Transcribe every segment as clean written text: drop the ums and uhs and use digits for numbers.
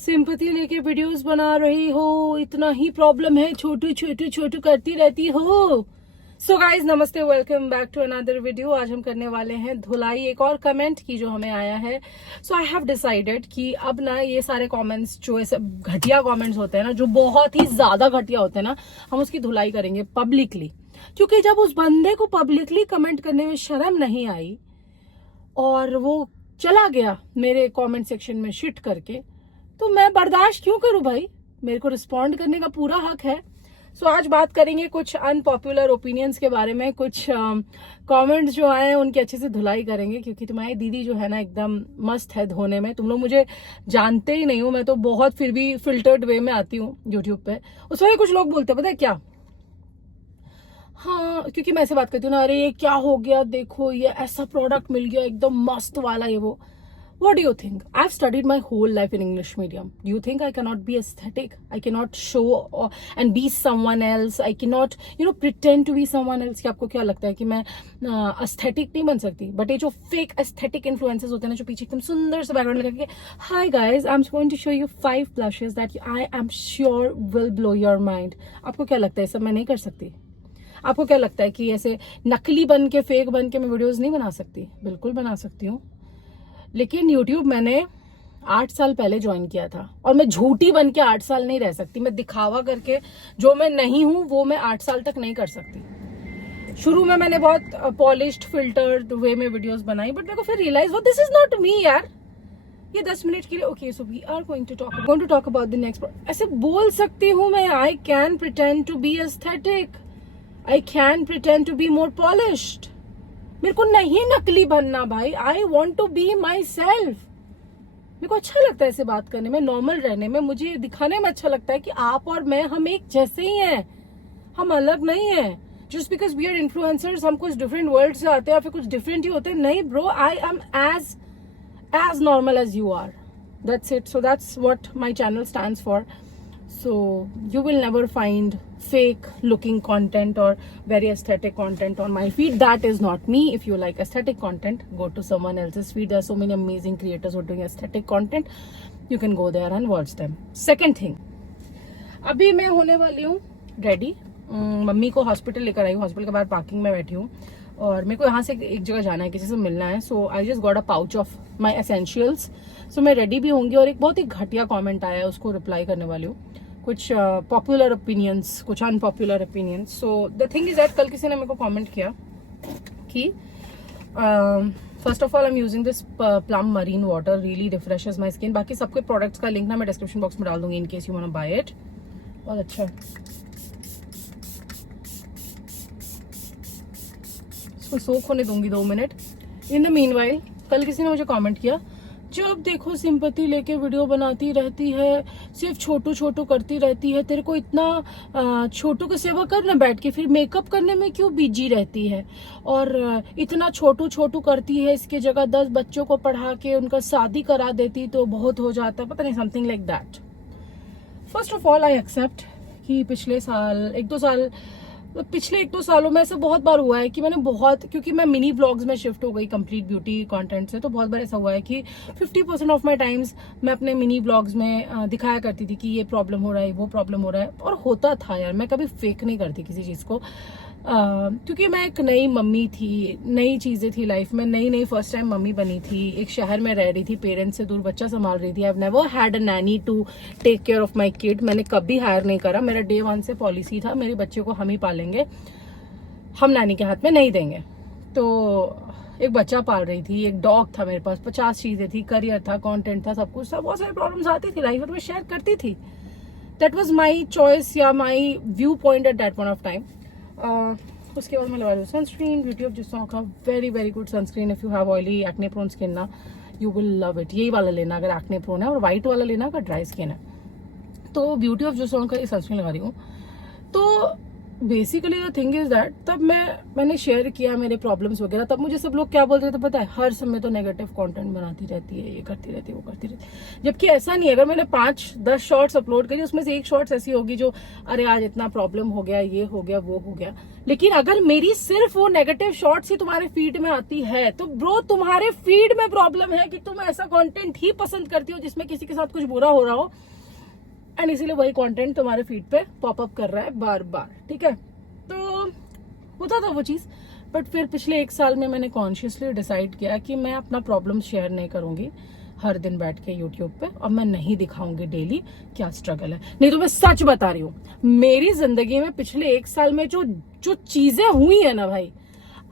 Sympathy लेके videos बना रही हो, इतना ही प्रॉब्लम है, छोटू छोटू छोटू करती रहती हो। सो गाइज नमस्ते, welcome back to another video. आज हम करने वाले हैं धुलाई। एक और कमेंट की जो हमें आया है, सो आई हैव डिसाइडेड कि अब ना ये सारे कमेंट्स जो ऐसे घटिया कमेंट्स होते हैं ना, जो बहुत ही ज्यादा घटिया होते हैं ना, हम उसकी धुलाई करेंगे पब्लिकली। क्योंकि जब उस बंदे को पब्लिकली कमेंट करने में शर्म नहीं आई और वो चला गया मेरे कमेंट सेक्शन में शिट करके, तो मैं बर्दाश्त क्यों करूं भाई? मेरे को रिस्पॉन्ड करने का पूरा हक है। सो आज बात करेंगे कुछ अनपॉपुलर ओपिनियंस के बारे में, कुछ कमेंट्स जो आए हैं उनकी अच्छे से धुलाई करेंगे। क्योंकि तुम्हारी दीदी जो है ना एकदम मस्त है धोने में। तुम लोग मुझे जानते ही नहीं हो, मैं तो बहुत फिर भी फिल्टर्ड वे में आती हूँ यूट्यूब पे। उसमें कुछ लोग बोलते हैं पता है क्या, हाँ क्योंकि मैं ऐसे बात करती हूँ ना, अरे ये क्या हो गया, देखो ये ऐसा प्रोडक्ट मिल गया एकदम मस्त वाला ये वो। What do you think? I've studied my whole life in English medium. Do you think I cannot be aesthetic? I cannot show and be someone else. I cannot, pretend to be someone else. कि आपको क्या लगता है कि मैं aesthetic नहीं बन सकती? But ये जो fake aesthetic influences होते हैं ना, जो पीछे एकदम सुंदर सा बैकग्राउंड लगा के, Hi guys, I'm going to show you 5 blushes that I am sure will blow your mind. आपको क्या लगता है सब मैं नहीं कर सकती? आपको क्या लगता है कि ऐसे नकली बन के, फेक बन के मैं वीडियोस नहीं बना सकती? बिल्कुल बना सकती हूँ। लेकिन YouTube मैंने 8 साल पहले ज्वाइन किया था और मैं झूठी बन के 8 साल नहीं रह सकती। मैं दिखावा करके जो मैं नहीं हूं वो मैं 8 साल तक नहीं कर सकती। शुरू में मैंने बहुत पॉलिश्ड फिल्टर्ड वे में वीडियोस बनाई, बट मेरे को फिर रियलाइज हुआ दिस इज नॉट मी यार। ये 10 मिनट के लिए okay, so we are going to talk about the next. ऐसे बोल सकती हूँ मैं, I can pretend to be aesthetic, I can pretend to be more polished. मेरे को नहीं नकली बनना भाई, I want to be myself. मेरे को अच्छा लगता है ऐसे बात करने में, नॉर्मल रहने में। मुझे दिखाने में अच्छा लगता है कि आप और मैं, हम एक जैसे ही हैं, हम अलग नहीं हैं। Just because we are influencers, हम कुछ डिफरेंट वर्ल्ड से आते हैं या फिर कुछ डिफरेंट ही होते हैं। नहीं bro, I am as normal as you are. That's it. So that's what my channel stands for. So you will never find fake looking content or very aesthetic content on my feed. That is not me. If you like aesthetic content, go to someone else's feed. There are so many amazing creators who are doing aesthetic content. You can go there and watch them. Second thing, अभी मैं होने वाली हूँ ready. Mummy को hospital लेकर आई हूँ। Hospital के बाहर पार्किंग में बैठी हूँ और मेरे को यहाँ से एक जगह जाना है, किसी से मिलना है। So I just got a pouch of my essentials. So मैं रेडी भी होंगी और एक बहुत ही घटिया कॉमेंट आया है, उसको रिप्लाई करने वाली हूँ। कुछ पॉपुलर ओपिनियंस, कुछ unpopular opinions. So the thing is that कल किसी ने मेरे को कमेंट किया कि first of all I am using this plum marine water, really refreshes my skin. बाकी सबके प्रोडक्ट्स का लिंक ना मैं डिस्क्रिप्शन बॉक्स में डाल दूंगी in case you want to buy it. बहुत अच्छा, इसको सोख होने दूंगी 2 मिनट। इन द मीनवाइल कल किसी ने मुझे कमेंट किया, जब देखो सिंपैथी लेके वीडियो बनाती रहती है, सिर्फ छोटू छोटू करती रहती है। तेरे को इतना छोटू की सेवा करना बैठ के, फिर मेकअप करने में क्यों बिजी रहती है? और इतना छोटू छोटू करती है, इसके जगह 10 बच्चों को पढ़ा के उनका शादी करा देती तो बहुत हो जाता, पता नहीं, something like that. First of all I accept कि पिछले 1-2 सालों में ऐसा बहुत बार हुआ है कि मैंने क्योंकि मैं मिनी ब्लॉग्स में शिफ्ट हो गई कंप्लीट ब्यूटी कंटेंट से, तो बहुत बार ऐसा हुआ है कि 50% ऑफ माय टाइम्स मैं अपने मिनी ब्लॉग्स में दिखाया करती थी कि ये प्रॉब्लम हो रहा है, वो प्रॉब्लम हो रहा है। और होता था यार, मैं कभी फेक नहीं करती किसी चीज़ को। क्योंकि मैं एक नई मम्मी थी, नई चीज़ें थी लाइफ में, नई फर्स्ट टाइम मम्मी बनी थी, एक शहर में रह रही थी, पेरेंट्स से दूर बच्चा संभाल रही थी। I have never had a nanny to take care of my kid. मैंने कभी हायर नहीं करा। मेरा डे 1 से पॉलिसी था, मेरे बच्चे को हम ही पालेंगे, हम नैनी के हाथ में नहीं देंगे। तो एक बच्चा पाल रही थी, एक डॉग था मेरे पास, 50 चीज़ें थी, करियर था, कॉन्टेंट था, सब कुछ था। बहुत सारी प्रॉब्लम्स आती थी लाइफ में, मैं शेयर करती थी। दैट वॉज माई चॉइस या my view point at that point of time. उसके बाद मैं लगा रही हूँ सनस्क्रीन, ब्यूटी ऑफ जिसों का very very good sunscreen. If you have oily acne prone skin ना, यू विल लव इट। यही वाला लेना अगर एक्ने प्रोन है, और व्हाइट वाला लेना अगर ड्राई स्किन है। तो ब्यूटी ऑफ जिसों का ये सनस्क्रीन लगा रही हूँ। तो basically the thing is that तब मैंने शेयर किया मेरे प्रॉब्लम्स वगैरह, तब मुझे सब लोग क्या बोल रहे थे पता है, हर समय तो नेगेटिव कंटेंट बनाती रहती है, ये करती रहती है, वो करती रहती है। जबकि ऐसा नहीं है, अगर मैंने 5-10 शॉर्ट्स अपलोड करी उसमें से एक शॉर्ट्स ऐसी होगी जो अरे आज इतना प्रॉब्लम हो गया, ये हो गया, वो हो गया। लेकिन अगर मेरी सिर्फ वो नेगेटिव शॉर्ट्स ही तुम्हारे फीड में आती है तो ब्रो तुम्हारे फीड में प्रॉब्लम है कि तुम ऐसा कॉन्टेंट ही पसंद करती हो जिसमें किसी के साथ कुछ बुरा हो रहा हो, एंड इसीलिए वही कंटेंट तुम्हारे फीड पे पॉपअप कर रहा है बार बार। ठीक है, तो होता था वो चीज। बट फिर पिछले 1 साल में मैंने कॉन्शियसली डिसाइड किया कि मैं अपना प्रॉब्लम शेयर नहीं करूंगी हर दिन बैठ के यूट्यूब पे, और मैं नहीं दिखाऊंगी डेली क्या स्ट्रगल है। नहीं तो मैं सच बता रही हूँ, मेरी जिंदगी में पिछले 1 साल में जो चीजें हुई है ना भाई,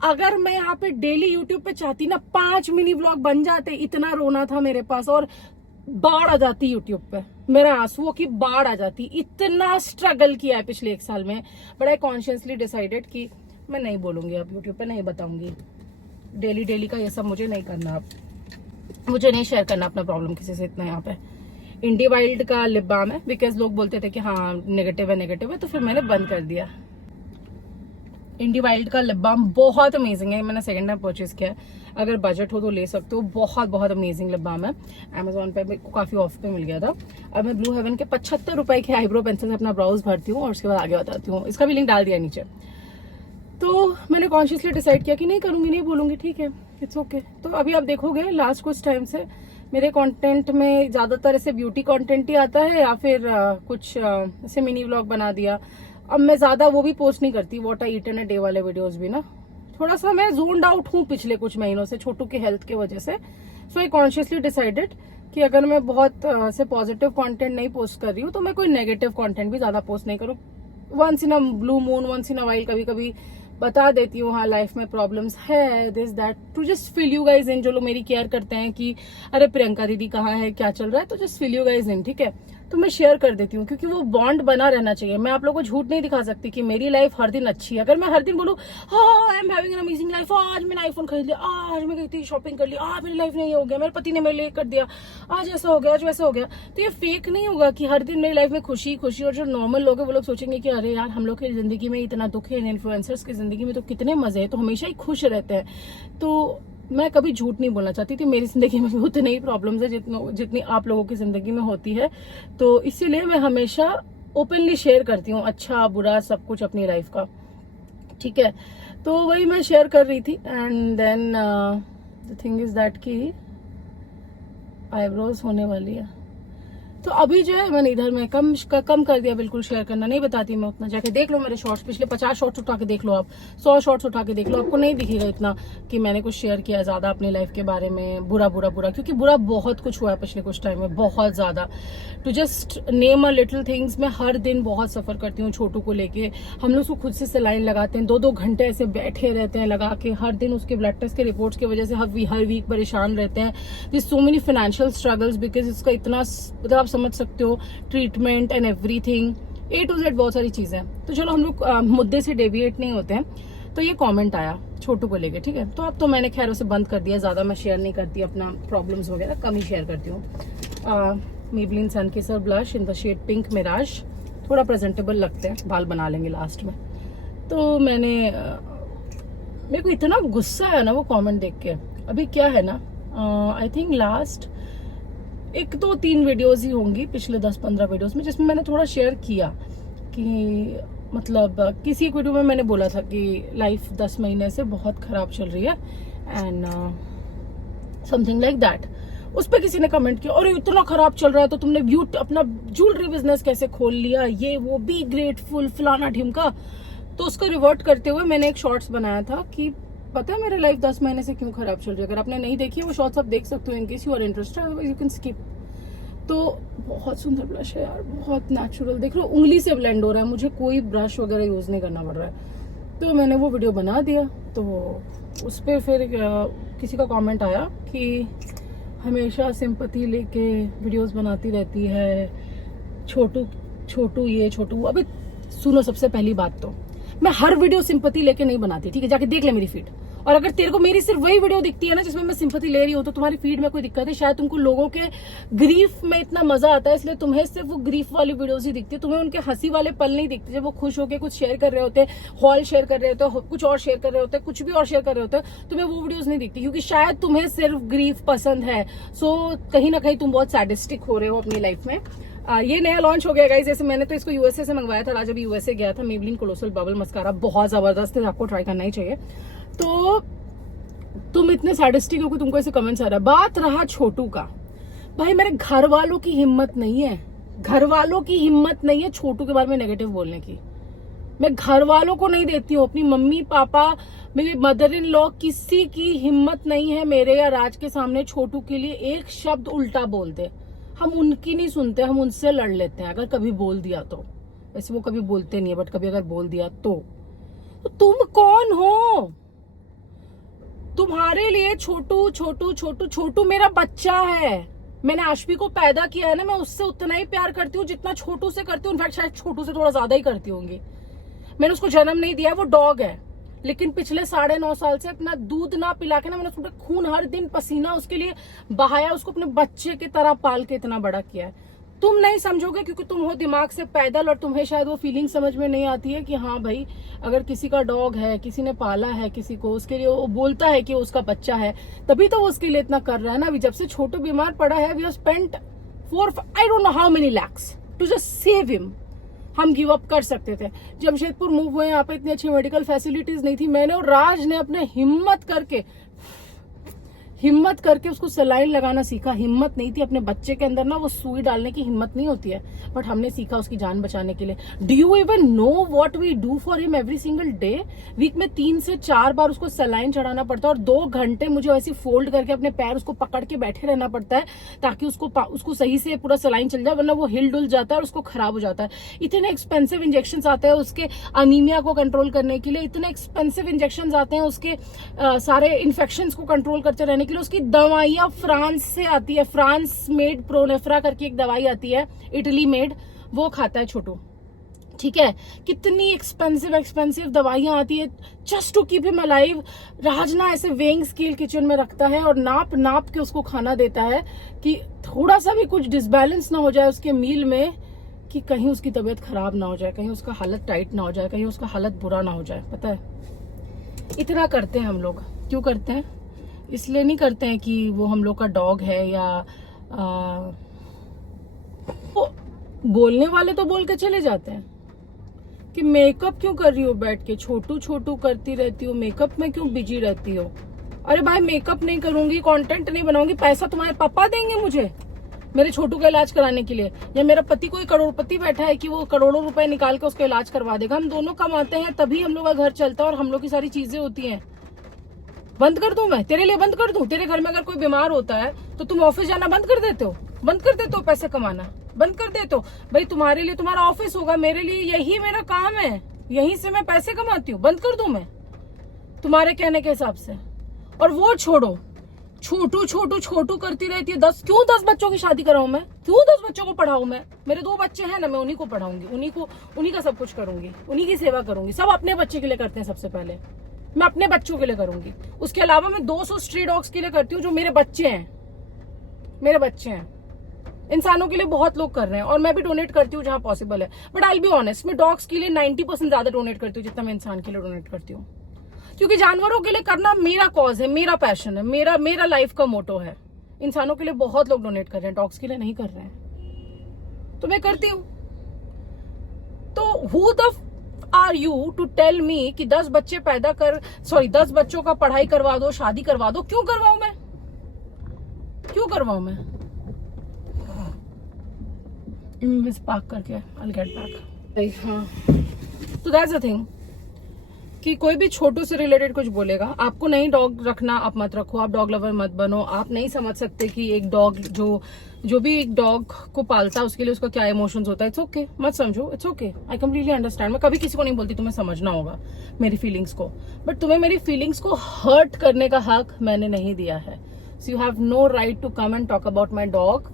अगर मैं यहाँ पे डेली यूट्यूब पे चाहती ना 5 मिनी व्लॉग बन जाते, इतना रोना था मेरे पास और बाढ़ आ जाती यूट्यूब पे, मेरा आंसुओं की बाढ़ आ जाती। इतना स्ट्रगल किया है पिछले 1 साल में, बट आई कॉन्शियसली डिसाइडेड कि मैं नहीं बोलूंगी अब यूट्यूब पे, नहीं बताऊंगी डेली का ये सब मुझे नहीं करना। अब मुझे नहीं शेयर करना अपना प्रॉब्लम किसी से इतना। यहाँ पे इंडी वाइल्ड का लिप बाम है, बिकॉज लोग बोलते थे कि हाँ नेगेटिव है, तो फिर मैंने बंद कर दिया। इंडी वाइल्ड का लिप बाम बहुत अमेजिंग है, मैंने सेकंड टाइम परचेज किया है। अगर बजट हो तो ले सकते हो, बहुत अमेजिंग लिप बाम है। Amazon पे मेरे को काफी ऑफ पे मिल गया था। अब मैं ब्लू हेवन के 75 रुपए के आईब्रो पेंसिल से अपना ब्राउज भरती हूँ और उसके बाद आगे बताती हूँ, इसका भी लिंक डाल दिया नीचे। तो मैंने कॉन्शियसली डिसाइड किया कि नहीं करूंगी, नहीं बोलूंगी, ठीक है, इट्स ओके। तो अभी आप देखोगे लास्ट कुछ टाइम से मेरे कंटेंट में ज्यादातर ऐसे ब्यूटी कंटेंट ही आता है, या फिर कुछ ऐसे मिनी व्लॉग बना दिया। अब मैं ज्यादा वो भी पोस्ट नहीं करती, what I eat in a day वाले वीडियोस भी ना। थोड़ा सा मैं जोन्ड आउट हूँ पिछले कुछ महीनों से छोटू के हेल्थ की वजह से। सो आई कॉन्शियसली डिसाइडेड कि अगर मैं बहुत से पॉजिटिव कंटेंट नहीं पोस्ट कर रही हूँ तो मैं कोई नेगेटिव कंटेंट भी ज्यादा पोस्ट नहीं करूँ। Once in a blue moon, once in a while कभी कभी बता देती हूँ हाँ लाइफ में प्रॉब्लम्स है, this that, to just fill you guys in. जो लोग मेरी केयर करते हैं कि अरे प्रियंका दीदी कहाँ है, क्या चल रहा है, तो just fill you guys in, ठीक है। तो मैं शेयर कर देती हूँ क्योंकि वो बॉन्ड बना रहना चाहिए। मैं आप लोगों को झूठ नहीं दिखा सकती कि मेरी लाइफ हर दिन अच्छी है। अगर मैं हर दिन बोलूँ हाँ I am having an amazing life, आज मैंने आईफोन खरीद लिया, आज मैं गई थी शॉपिंग कर लिया, आज मेरी लाइफ में ये हो गया, मेरे पति ने मेरे लिए कर दिया, आज ऐसा हो गया, आज वैसा हो गया, तो ये फेक नहीं होगा कि हर दिन मेरी लाइफ में खुशी खुशी। और जो नॉर्मल लोग हैं वो लोग सोचेंगे कि अरे यार हम लोग की जिंदगी में इतना दुख है, इन्फ्लुएंसर्स की जिंदगी में तो कितने मजे हैं, तो हमेशा ही खुश रहते हैं। तो मैं कभी झूठ नहीं बोलना चाहती थी, मेरी जिंदगी में भी उतनी ही प्रॉब्लम्स है जितनी आप लोगों की जिंदगी में होती है। तो इसीलिए मैं हमेशा ओपनली शेयर करती हूँ अच्छा बुरा सब कुछ अपनी लाइफ का, ठीक है। तो वही मैं शेयर कर रही थी। And then the thing is that कि आईब्रोज होने वाली है, तो अभी जो है मैंने इधर में कम कर दिया बिल्कुल शेयर करना, नहीं बताती मैं उतना। जाके देख लो मेरे शॉर्ट्स, पिछले 50 शॉर्ट्स उठा के देख लो, आप 100 शॉर्ट्स उठा के देख लो, आपको नहीं दिखेगा इतना कि मैंने कुछ शेयर किया ज्यादा अपनी लाइफ के बारे में, बुरा, क्योंकि बुरा बहुत कुछ हुआ है पिछले कुछ टाइम में, बहुत ज्यादा। To just name a little things, मैं हर दिन बहुत सफर करती हूँ छोटू को लेके। हम लोग उसको खुद से सलाइन लगाते हैं, 2-2 घंटे ऐसे बैठे रहते हैं लगा के, हर दिन उसके ब्लड टेस्ट के रिपोर्ट्स की वजह से हर वीक परेशान रहते हैं। This so many financial struggles because इसका इतना, मतलब आप समझ सकते हो, treatment and everything, A to Z बहुत सारी चीजें। तो चलो हम लोग मुद्दे से डेविएट नहीं होते हैं। तो ये कमेंट आया छोटू को लेके, ठीक है। तो अब तो मैंने खैर उसे बंद कर दिया, ज्यादा मैं शेयर नहीं करती अपना प्रॉब्लम्स वगैरह, कम ही शेयर करती हूँ। Maybelline sunkisser blush in the shade pink mirage, थोड़ा प्रेजेंटेबल लगते हैं, बाल बना लेंगे लास्ट में। तो मेरे को इतना गुस्सा है ना वो कमेंट देख के। अभी क्या है ना, आई थिंक लास्ट 1-2-3 वीडियोस ही होंगी पिछले 10-15 वीडियोस में जिसमें मैंने थोड़ा शेयर किया कि मतलब किसी एक वीडियो में मैंने बोला था कि लाइफ 10 महीने से बहुत खराब चल रही है एंड समथिंग लाइक दैट। उस पर किसी ने कमेंट किया, अरे इतना खराब चल रहा है तो तुमने अपना ज्वेलरी बिजनेस कैसे खोल लिया, ये वो, बी ग्रेटफुल, फलाना ढिमका। तो उसको रिवर्ट करते हुए मैंने एक शॉर्ट्स बनाया था कि पता है मेरी लाइफ 10 महीने से क्यों खराब चल रही है। अगर आपने नहीं देखी वो शॉर्ट्स आप देख सकते हो, in case you are interested you can skip. तो बहुत सुंदर ब्लश है यार, बहुत नेचुरल, देख लो उंगली से ब्लेंड हो रहा है, मुझे कोई ब्रश वगैरह यूज नहीं करना पड़ रहा है। तो मैंने वो वीडियो बना दिया। तो उस पर फिर किसी का कमेंट आया कि हमेशा सिंपैथी लेके वीडियोस बनाती रहती है, छोटू ये छोटू वो। अबे सुनो, सबसे पहली बात तो मैं हर वीडियो सिंपैथी लेके नहीं बनाती, ठीक है, जाके देख ले मेरी फीड। और अगर तेरे को मेरी सिर्फ वही वीडियो दिखती है ना जिसमें मैं सिंपैथी ले रही हूँ, तो तुम्हारी फीड में कोई दिक्कत है। शायद तुमको लोगों के ग्रीफ में इतना मजा आता है, इसलिए तुम्हें सिर्फ वो ग्रीफ वाली वीडियोस ही दिखती है, तुम्हें उनके हंसी वाले पल नहीं दिखते जब वो खुश होकर कुछ शेयर कर रहे होते हैं, हॉल शेयर कर रहे होते हैं, कुछ और शेयर कर रहे होते हैं, कुछ भी और शेयर कर रहे होते हैं, तुम्हें वो वीडियोस नहीं दिखती, क्योंकि शायद तुम्हें सिर्फ ग्रीफ पसंद है। सो कहीं ना कहीं तुम बहुत सैडिस्टिक हो रहे हो अपनी लाइफ में। ये नया लॉन्च हो गया गाइस, जैसे मैंने तो इसको यूएसए से मंगवाया था, आज अभी यूएसए गया था। मेबलिन कोलोसल बबल मस्कारा बहुत जबरदस्त है, आपको ट्राई करना ही चाहिए। तो तुम इतने सैडिस्टिक हो कि तुमको ऐसे कमेंट्स आ रहा है। बात रहा छोटू का, भाई मेरे घर वालों की हिम्मत नहीं है, घर वालों की हिम्मत नहीं है छोटू के बारे में नेगेटिव बोलने की। मैं घर वालों को नहीं देती हूँ, अपनी मम्मी पापा, मेरी मदर इन लॉ, किसी की हिम्मत नहीं है मेरे या राज के सामने छोटू के लिए एक शब्द उल्टा बोल दे। हम उनकी नहीं सुनते, हम उनसे लड़ लेते हैं अगर कभी बोल दिया तो। वैसे वो कभी बोलते नहीं है, बट कभी अगर बोल दिया तो तुम कौन हो? तुम्हारे लिए छोटू छोटू छोटू छोटू मेरा बच्चा है। मैंने आशवी को पैदा किया है ना, मैं उससे उतना ही प्यार करती हूँ जितना छोटू से करती हूँ। इनफैक्ट शायद छोटू से थोड़ा ज्यादा ही करती होंगी। मैंने उसको जन्म नहीं दिया, वो डॉग है, लेकिन पिछले 9.5 साल से अपना दूध ना पिला के ना, मैंने उसको खून, हर दिन पसीना उसके लिए बहाया, उसको अपने बच्चे की तरह पाल के इतना बड़ा किया है। तुम नहीं समझोगे क्योंकि तुम हो दिमाग से पैदल, और तुम्हें शायद वो फीलिंग समझ में नहीं आती है कि हाँ भाई, अगर किसी का डॉग है, किसी ने पाला है किसी को, उसके लिए वो बोलता है कि उसका बच्चा है, तभी तो वो उसके लिए इतना कर रहा है ना। अभी जब से छोटू बीमार पड़ा है, we have spent I don't know how many lakhs to just save him। हम गिव अप कर सकते थे। जमशेदपुर मूव हुए, यहाँ पे इतनी अच्छी मेडिकल फैसिलिटीज नहीं थी। मैंने और राज ने अपने हिम्मत करके उसको सलाइन लगाना सीखा। हिम्मत नहीं थी अपने बच्चे के अंदर ना, वो सुई डालने की हिम्मत नहीं होती है, बट हमने सीखा उसकी जान बचाने के लिए। Do you even know what we do for him every single day? Week में 3 से 4 बार उसको सलाइन चढ़ाना पड़ता है, और 2 घंटे मुझे ऐसी फोल्ड करके अपने पैर उसको पकड़ के बैठे रहना पड़ता है ताकि उसको सही से पूरा सलाइन चल जाए, वरना वो हिल डुल जाता है और उसको खराब हो जाता है। इतने एक्सपेंसिव इंजेक्शन आते हैं उसके अनीमिया को कंट्रोल करने के लिए, इतने एक्सपेंसिव इंजेक्शन आते हैं उसके सारे इन्फेक्शन को कंट्रोल करते रहने के लिए। उसकी दवाइयां फ्रांस से आती है, फ्रांस मेड प्रोनेफ्रा करके एक दवाई आती है, इटली मेड, वो खाता है छोटू। ठीक है, कितनी एक्सपेंसिव दवाइयां आती है just to keep him alive. Raj ना ऐसे वेइंग स्केल किचन में रखता है और नाप के उसको खाना देता है कि थोड़ा सा भी कुछ डिसबैलेंस ना हो जाए उसके मील में, कि कहीं उसकी तबीयत खराब ना हो जाए, कहीं उसका हालत टाइट ना हो जाए, कहीं उसका हालत बुरा ना हो जाए। पता है, इतना करते हैं हम लोग। क्यों करते हैं? इसलिए नहीं करते हैं कि वो हम लोग का डॉग है, या बोलने वाले तो बोल के चले जाते हैं कि मेकअप क्यों कर रही हो बैठ के, छोटू छोटू करती रहती हो, मेकअप में क्यों बिजी रहती हो। अरे भाई, मेकअप नहीं करूंगी, कंटेंट नहीं बनाऊंगी, पैसा तुम्हारे पापा देंगे मुझे मेरे छोटू का इलाज कराने के लिए, या मेरा पति कोई करोड़पति बैठा है कि वो करोड़ों रुपए निकाल के उसका इलाज करवा देगा। हम दोनों कमाते हैं तभी हम लोग का घर चलता है और हम लोग की सारी चीजें होती हैं। बंद कर दूं मैं तेरे लिए? बंद कर दूं? तेरे घर में अगर कोई बीमार होता है तो तुम ऑफिस जाना बंद कर देते हो, पैसे कमाना बंद कर देते हो। भाई तुम्हारे लिए तुम्हारा ऑफिस होगा, मेरे लिए यही मेरा काम है, यहीं से मैं पैसे कमाती हूँ। बंद कर दूं मैं तुम्हारे कहने के हिसाब से? और वो छोड़ो, छोटू छोटू छोटू करती रहती है। 10 बच्चों की शादी कराऊं मैं? क्यों 10 बच्चों को पढ़ाऊं मैं? मेरे 2 बच्चे हैं ना, मैं उन्हीं को पढ़ाऊंगी, उन्हीं का सब कुछ करूंगी, उन्हीं की सेवा करूंगी। सब अपने बच्चे के लिए करते हैं, सबसे पहले मैं अपने बच्चों के लिए करूंगी। उसके अलावा मैं 200 स्ट्री डॉग्स के लिए करती हूँ जो मेरे बच्चे हैं। इंसानों के लिए बहुत लोग कर रहे हैं, और मैं भी डोनेट करती हूँ जहां पॉसिबल है। But I will be honest, मैं डॉग्स के लिए 90% ज्यादा डोनेट करती हूँ जितना मैं इंसान के लिए डोनेट करती हूँ, क्योंकि जानवरों के लिए करना मेरा कॉज है, मेरा पैशन है, मेरा लाइफ का मोटो है। इंसानों के लिए बहुत लोग डोनेट कर रहे हैं, डॉग्स के लिए नहीं कर रहे हैं, तो मैं करती हूँ। तो who the are you to tell me कि 10 बच्चे 10 बच्चों का पढ़ाई करवा दो, शादी करवा दो? क्यों करवाऊं मैं? पार्क करके I'll get back। हाँ, तो दैट्स द थिंग कि कोई भी छोटू से रिलेटेड कुछ बोलेगा, आपको नहीं डॉग रखना, आप मत रखो, आप डॉग लवर मत बनो। आप नहीं समझ सकते कि एक डॉग जो भी एक डॉग को पालता है उसके लिए उसका क्या इमोशंस होता है। इट्स ओके, मत समझो, it's okay, I completely understand. मैं कभी किसी को नहीं बोलती तुम्हें समझना होगा मेरी फीलिंग्स को, बट तुम्हें मेरी फीलिंग्स को हर्ट करने का हक मैंने नहीं दिया है। So you have no right to come and talk about my dog.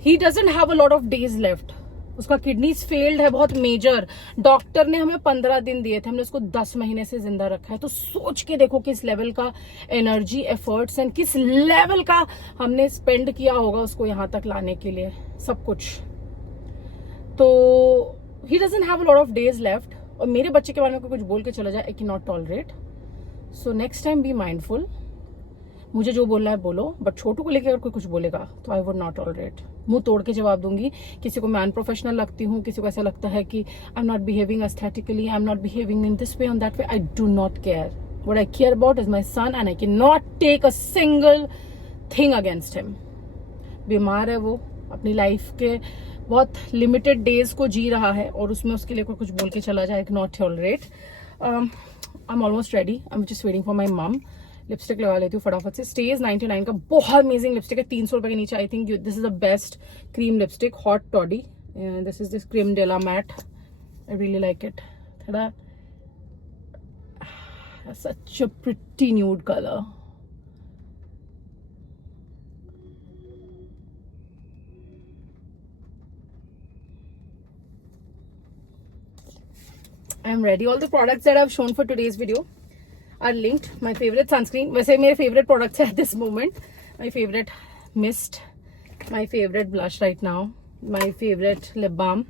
He doesn't have a lot of days left. उसका किडनीज फेल्ड है बहुत मेजर। डॉक्टर ने हमें 15 दिन दिए थे, हमने उसको 10 महीने से जिंदा रखा है। तो सोच के देखो किस लेवल का एनर्जी, एफर्ट्स एंड किस लेवल का हमने स्पेंड किया होगा उसको यहाँ तक लाने के लिए, सब कुछ। तो ही doesn't have a lot of days left. और मेरे बच्चे के बारे में कोई कुछ बोल के चला जाए, आई can not tolerate. So next time be mindful. मुझे जो बोलना है बोलो, बट छोटू को लेकर अगर कोई कुछ बोलेगा तो आई वुड नॉट टॉलरेट। मुंह तोड़ के जवाब दूंगी। किसी को मैं अनप्रोफेशनल लगती हूँ, किसी को ऐसा लगता है कि I am not behaving aesthetically, I am not behaving in this way, on that way, I do not care. What I care about is my son and I can not take a single thing against him. बीमार है वो, अपनी life के बहुत limited days को जी रहा है और उसमें उसके लिए कोई कुछ बोल के चला जाए, not tolerate. I am almost ready, I am just waiting for my मम। लिपस्टिक लगा लेती हूँ फटाफट से। स्टेज 99 का बहुत अमेजिंग लिपस्टिक है, 300 रुपए के नीचे। I think this is the best cream lipstick, hot toddy. This is this cream de la matte, I really like it. थोड़ा such a pretty nude colour. I am ready. All the products that I have shown for today's video are linked. My favorite sunscreen, वैसे मेरे favorite products है at this moment. My favorite mist, my favorite blush right now, my favorite lip balm.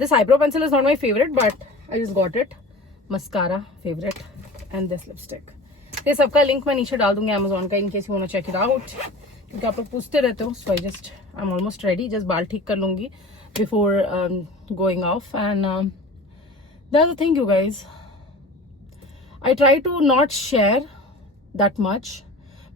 This eyebrow pencil is not my favorite, but I just got it. Mascara favorite, and this lipstick. ये सबका link मैं नीचे डाल दूंगी Amazon का, in case you want to check it out. क्योंकि आप लोग पूछते रहते हो, so I'm almost ready. Just बाल ठीक कर लूंगी before going off, and that's the thing, you guys. I try to not share that much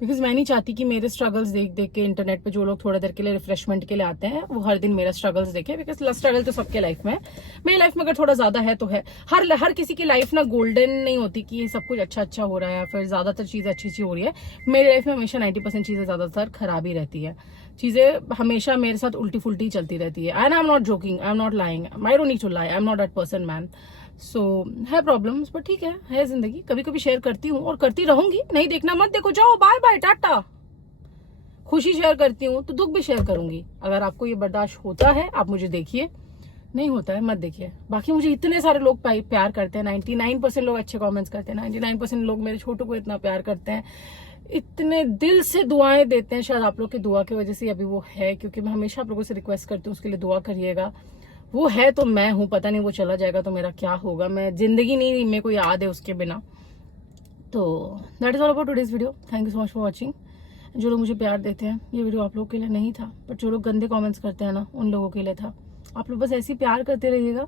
because मैं नहीं चाहती कि मेरे स्ट्रगल्स देख देख के इंटरनेट पे जो लोग थोड़ी देर के लिए रिफ्रेशमेंट के लिए आते हैं वो हर दिन मेरा स्ट्रगल्स देखे। बिकॉज स्ट्रगल तो सबके लाइफ में है, मेरी लाइफ में अगर थोड़ा ज्यादा है तो है। हर किसी की लाइफ ना गोल्डन नहीं होती कि सब कुछ अच्छा हो रहा है, फिर ज्यादातर चीजें अच्छी हो रही है। मेरी लाइफ में हमेशा 90% चीजें ज्यादातर खराब ही रहती है। चीजें हमेशा मेरे साथ उल्टी फुल्टी चलती रहती है। And I am not joking, I am not lying, I don't need to lie, I am not that person man. So है प्रॉब्लम्स, पर ठीक है जिंदगी। कभी कभी शेयर करती हूँ और करती रहूंगी। नहीं देखना मत देखो, जाओ बाय बाय टाटा। खुशी शेयर करती हूँ तो दुख भी शेयर करूंगी। अगर आपको ये बर्दाश्त होता है आप मुझे देखिए, नहीं होता है मत देखिए। बाकी मुझे इतने सारे लोग प्यार करते हैं, 99% लोग अच्छे कमेंट्स करते हैं, 99% लोग मेरे छोटू को इतना प्यार करते हैं, इतने दिल से दुआएं देते हैं। शायद आप लोग की दुआ की वजह से अभी वो है, क्योंकि मैं हमेशा आप लोगों से रिक्वेस्ट करती हूँ उसके लिए दुआ करिएगा। वो है तो मैं हूँ, पता नहीं वो चला जाएगा तो मेरा क्या होगा। मैं जिंदगी नहीं, मेरे को याद है उसके बिना। तो that is all about today's video. Thank you so much for watching. जो लोग मुझे प्यार देते हैं, ये वीडियो आप लोगों के लिए नहीं था, बट जो लोग गंदे कमेंट्स करते हैं ना, उन लोगों के लिए था। आप लोग बस ऐसे ही प्यार करते रहिएगा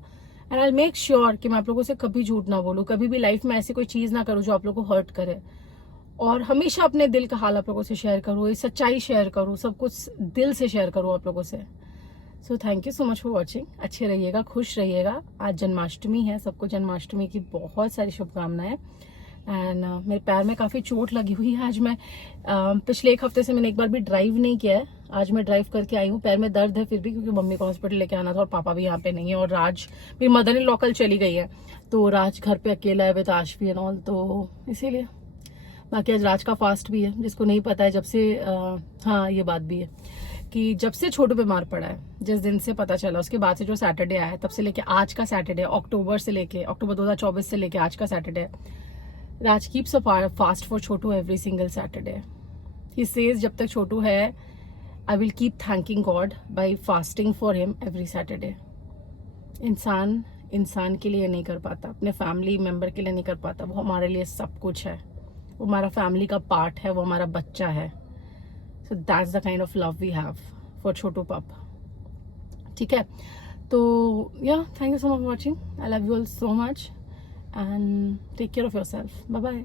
एंड आई मेक श्योर कि मैं आप लोगों से कभी झूठ ना बोलूँ, कभी भी लाइफ में ऐसी कोई चीज ना करूँ जो आप लोगों को हर्ट करे। और हमेशा अपने दिल का हाल आप लोगों से शेयर करूँ, ये सच्चाई शेयर करूँ, सब कुछ दिल से शेयर करूँ आप लोगों से। So thank you so much for watching. अच्छे रहिएगा, खुश रहिएगा। आज जन्माष्टमी है, सबको जन्माष्टमी की बहुत सारी शुभकामनाएं। एंड मेरे पैर में काफ़ी चोट लगी हुई है। आज मैं पिछले एक हफ्ते से मैंने एक बार भी ड्राइव नहीं किया है। आज मैं ड्राइव करके आई हूँ। पैर में दर्द है फिर भी, क्योंकि मम्मी को हॉस्पिटल लेके आना था और पापा भी यहाँ पे नहीं है। और राज, मेरी मदर इन लॉ कल चली गई है, तो राज घर पे अकेला है विद आशवी एंड ऑल, तो इसीलिए। बाकी आज राज का फास्ट भी है, जिसको नहीं पता है जब से हाँ ये बात भी है कि जब से छोटू बीमार पड़ा है, जिस दिन से पता चला, उसके बाद से जो सैटरडे आया है, तब से लेके आज का सैटरडे, अक्टूबर 2024 से लेके आज का Saturday, Raj keeps a fast for Chhotu every single Saturday. He says जब तक छोटू है I will keep thanking God by fasting for him every Saturday. इंसान के लिए नहीं कर पाता, अपने फैमिली मेंबर के लिए नहीं कर पाता। वो हमारे लिए सब कुछ है, वो हमारा फैमिली का पार्ट है, वो हमारा बच्चा है। So that's the kind of love we have for Chotu Pup. ठीक है, तो yeah, thank you so much for watching. I love you all so much and take care of yourself. Bye bye.